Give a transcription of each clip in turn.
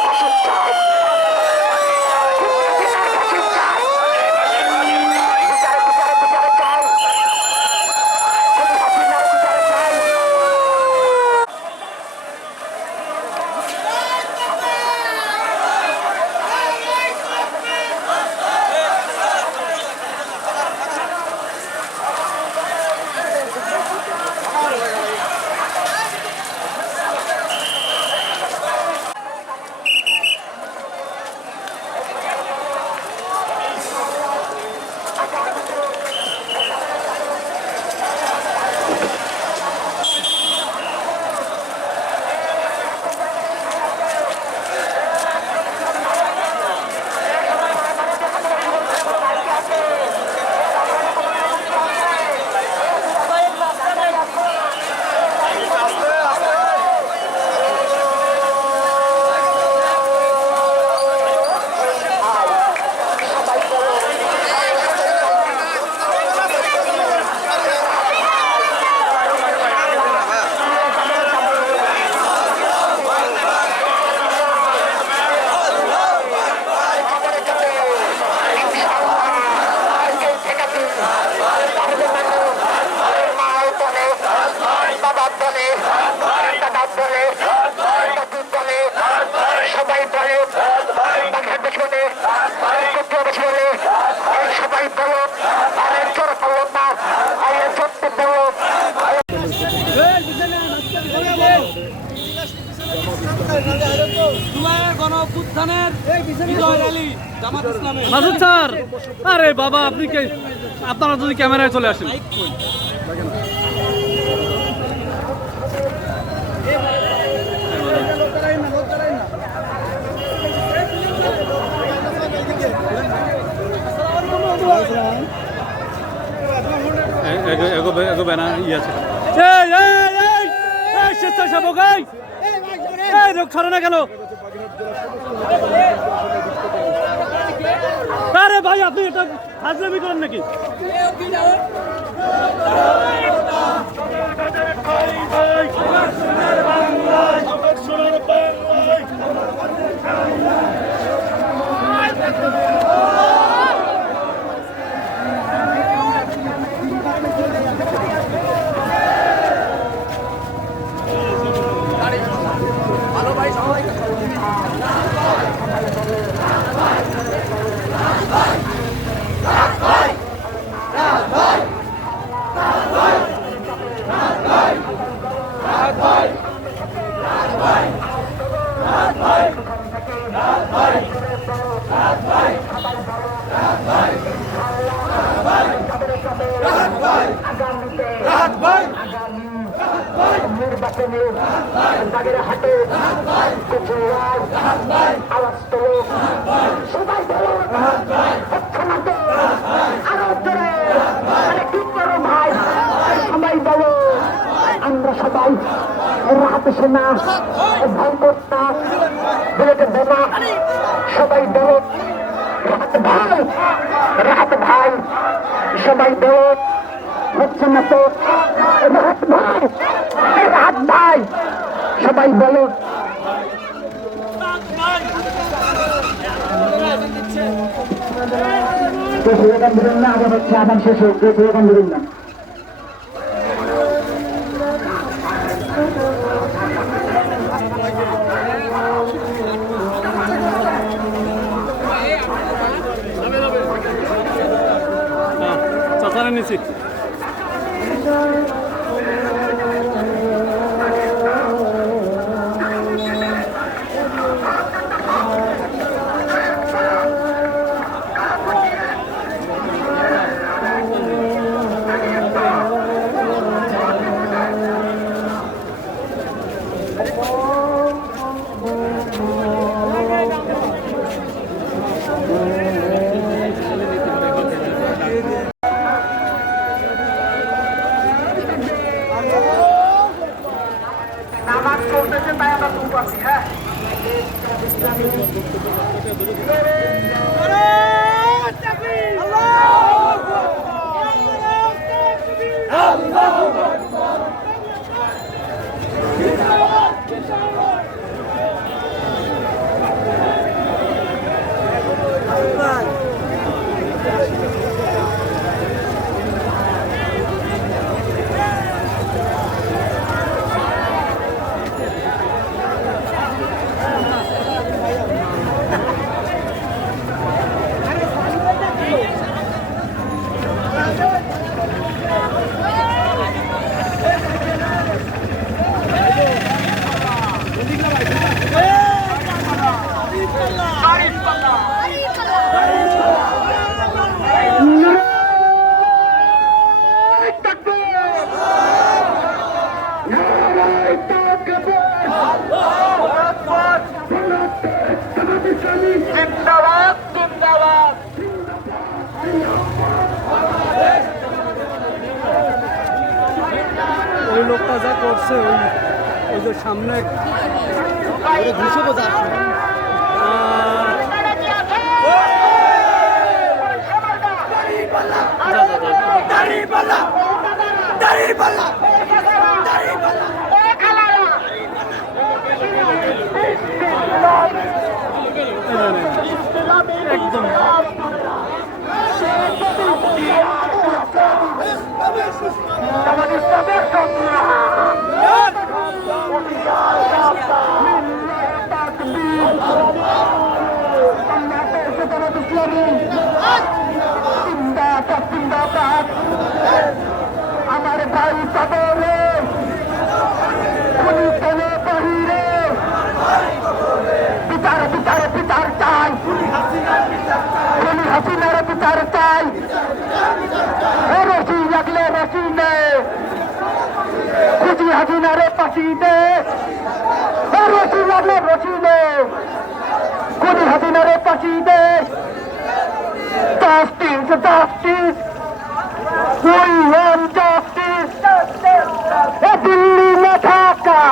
Thank you. Masud sir আরে বাবা আপনি কে? আপনারা যদি ক্যামেরায় চলে আসেন। এগো আছে কেন আরে ভাই আপনি এটা হাজলামি করেন নাকি? ভাই রাত সেনা ভাঙ্গটা বুলেট বোমা সবাই বেরোন রাত ভাই রাত ভাই সবাই বেরোন হচ্ছে না রাত ভাই রাত ভাই সবাই এখান আবার হচ্ছে আদান শেষ হোক কেউ এখান ধরুন ওই লোকটা যা করছে ওই ওই যে সামনে ঘুষে বোঝাচ্ছে একদম আমাদের সবের সংগ্রাম হাসিনারে ও রশি লাগলে রশি নে খুনি হাসিনারে দে justice justice We want justice! এ দিল্লি না ঢাকা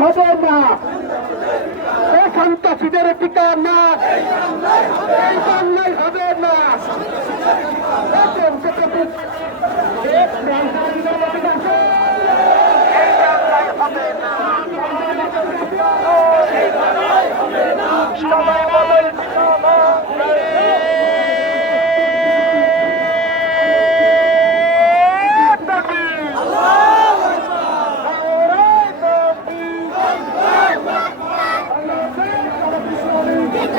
হবে না। সন্ত্রাসীদের হবে না। এই বাংলায় হবে না। সবাই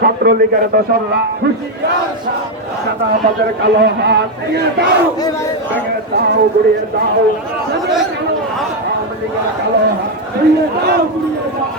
ছাত্রলীগের দোসররা সাদাবাদের কালো হাত ভেঙে দাও গুড়িয়ে দাও। আওয়ামী লীগের কালো হাত ভেঙে দাও গুড়িয়ে দাও।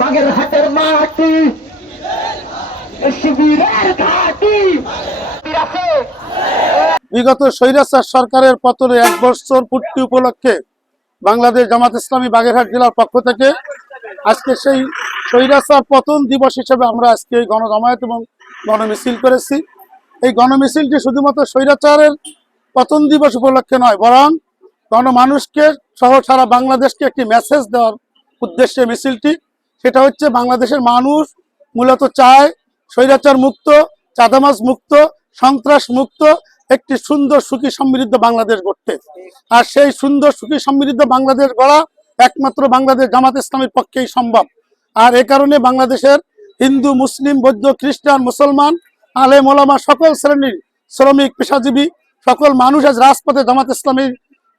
বাগের হাটের মাটি শিবিরের ঘাটি। বিগত স্বৈরাচার সরকারের পতনে এক বছর পূর্তি উপলক্ষে বাংলাদেশ জামাত ইসলামী বাগেরহাট জেলার পক্ষ থেকে আজকে সেই স্বৈরাচার পতন দিবস হিসেবে আমরা আজকে এই গণজমায়েত এবং গণমিছিল করেছি। এই গণমিছিলটি শুধুমাত্র স্বৈরাচারের পতন দিবস উপলক্ষে নয়, বরং গণমানুষকে সহ সারা বাংলাদেশকে একটি মেসেজ দেওয়ার উদ্দেশ্যে মিছিলটি। সেটা হচ্ছে বাংলাদেশের মানুষ মূলত চায় স্বৈরাচার মুক্ত চাঁদামাজ মুক্ত, সন্ত্রাস মুক্ত, একটি সুন্দর, সুখী, সমৃদ্ধ বাংলাদেশ গড়তে। আর সেই সুন্দর, সুখী, সমৃদ্ধ বাংলাদেশ গড়া একমাত্র বাংলাদেশ জামাত ইসলামের পক্ষেই সম্ভব। আর এ কারণে বাংলাদেশের হিন্দু, মুসলিম, বৌদ্ধ, খ্রিস্টান, মুসলমান আলে মোলামা সকল শ্রেণির শ্রমিক, পেশাজীবী সকল মানুষ আজ রাজপথে জামাত ইসলামীর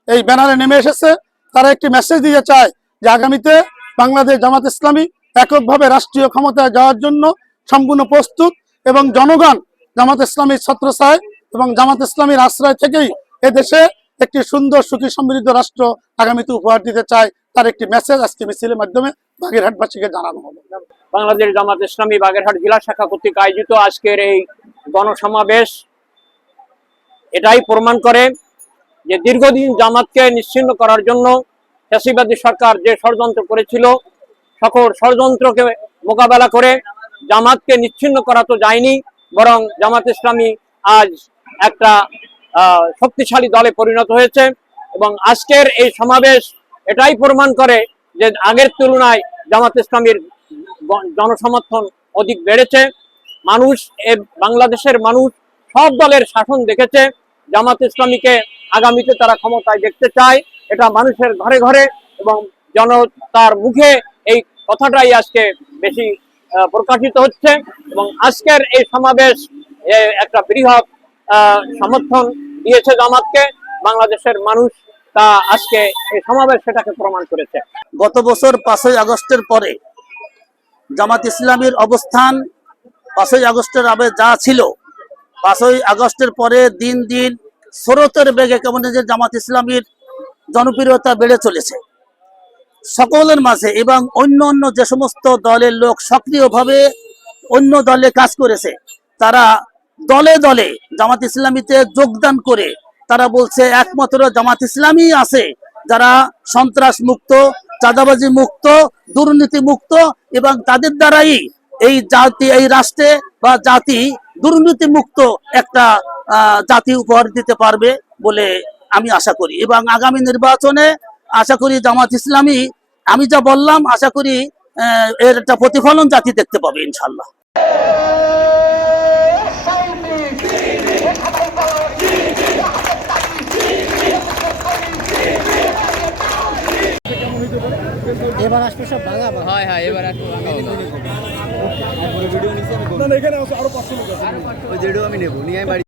এই ব্যানারে নেমে এসেছে। তারা একটি মেসেজ দিতে চায় যে আগামীতে বাংলাদেশ জামাত ইসলামী এককভাবে রাষ্ট্রীয় ক্ষমতায় যাওয়ার জন্য সম্পূর্ণ প্রস্তুত এবং জনগণ জামাত ইসলামীর ছত্র ছত্রছায় এবং জামাত ইসলামীর আশ্রয় থেকেই এদেশে একটি সুন্দর, সুখী, সমৃদ্ধ রাষ্ট্র আগামীতে উপহার দিতে চায় তার একটি মেসেজ আজকে মিছিলের মাধ্যমে বাগেরহাটবাসীকে জানানো হবে বাংলাদেশ জামাত ইসলামী বাগেরহাট জেলা শাখা কর্তৃক আয়োজিত আজকের এই গণসমাবেশ এটাই প্রমাণ করে যে দীর্ঘদিন জামাতকে নিশ্চিন্ন করার জন্য ফ্যাসিবাদী সরকার যে ষড়যন্ত্র করেছিল, সকল ষড়যন্ত্রকে মোকাবেলা করে জামাতকে নিশ্চিন্ন করা তো যায়নি, বরং জামাত ইসলামী আজ একটা শক্তিশালী দলে পরিণত হয়েছে এবং আজকের এই সমাবেশ এটাই প্রমাণ করে যে আগের তুলনায় জামাত ইসলামীর জনসমর্থন অধিক বেড়েছে। মানুষ এ, বাংলাদেশের মানুষ সব দলের শাসন দেখেছে। জামাত ইসলামীকে আগামীতে তারা ক্ষমতায় দেখতে চায়, এটা মানুষের ঘরে ঘরে এবং জনতার মুখে এই কথাটাই আজকে বেশি প্রকাশিত হচ্ছে এবং আজকের এই সমাবেশ একটা বৃহৎ সমর্থন দিয়েছে জামাতকে। বাংলাদেশের মানুষ তা আজকে এই সমাবেশ সেটাকে প্রমাণ করেছে। গত বছর পাঁচই আগস্টের পরে জামাত ইসলামের অবস্থান পাঁচই আগস্টের আগে যা ছিল, পাঁচই আগস্টের পরে দিন দিন স্রোতের বেগে কেমন যে জামাত ইসলামীর জনপ্রিয়তা বেড়ে চলেছে। সকলের মাঝে এবং অন্য অন্য যে সমস্ত দলের লোক সক্রিয়ভাবে অন্য দলে কাজ করেছে, তারা দলে দলে জামাত ইসলামীতে যোগদান করে, তারা বলছে একমাত্র জামাত ইসলামী আছে যারা সন্ত্রাস মুক্ত চাঁদাবাজি মুক্ত দুর্নীতি মুক্ত এবং তাদের দ্বারাই এই জাতি, এই রাষ্ট্রে বা জাতি দুর্নীতি মুক্ত একটা জাতি উপহার দিতে পারবে বলে আমি আশা করি। এবং আগামী নির্বাচনে আশা করি জামাত ইসলামী আমি যা বললাম আশা করি আহ, এর একটা প্রতিফলন জাতি দেখতে পাবে ইনশাল্লাহ এবার আসবে সব ভাঙা হয় হ্যাঁ এবার আসবে ভিডিও আমি ভিডিও আমি নেব নিয়ে আমি বাড়ি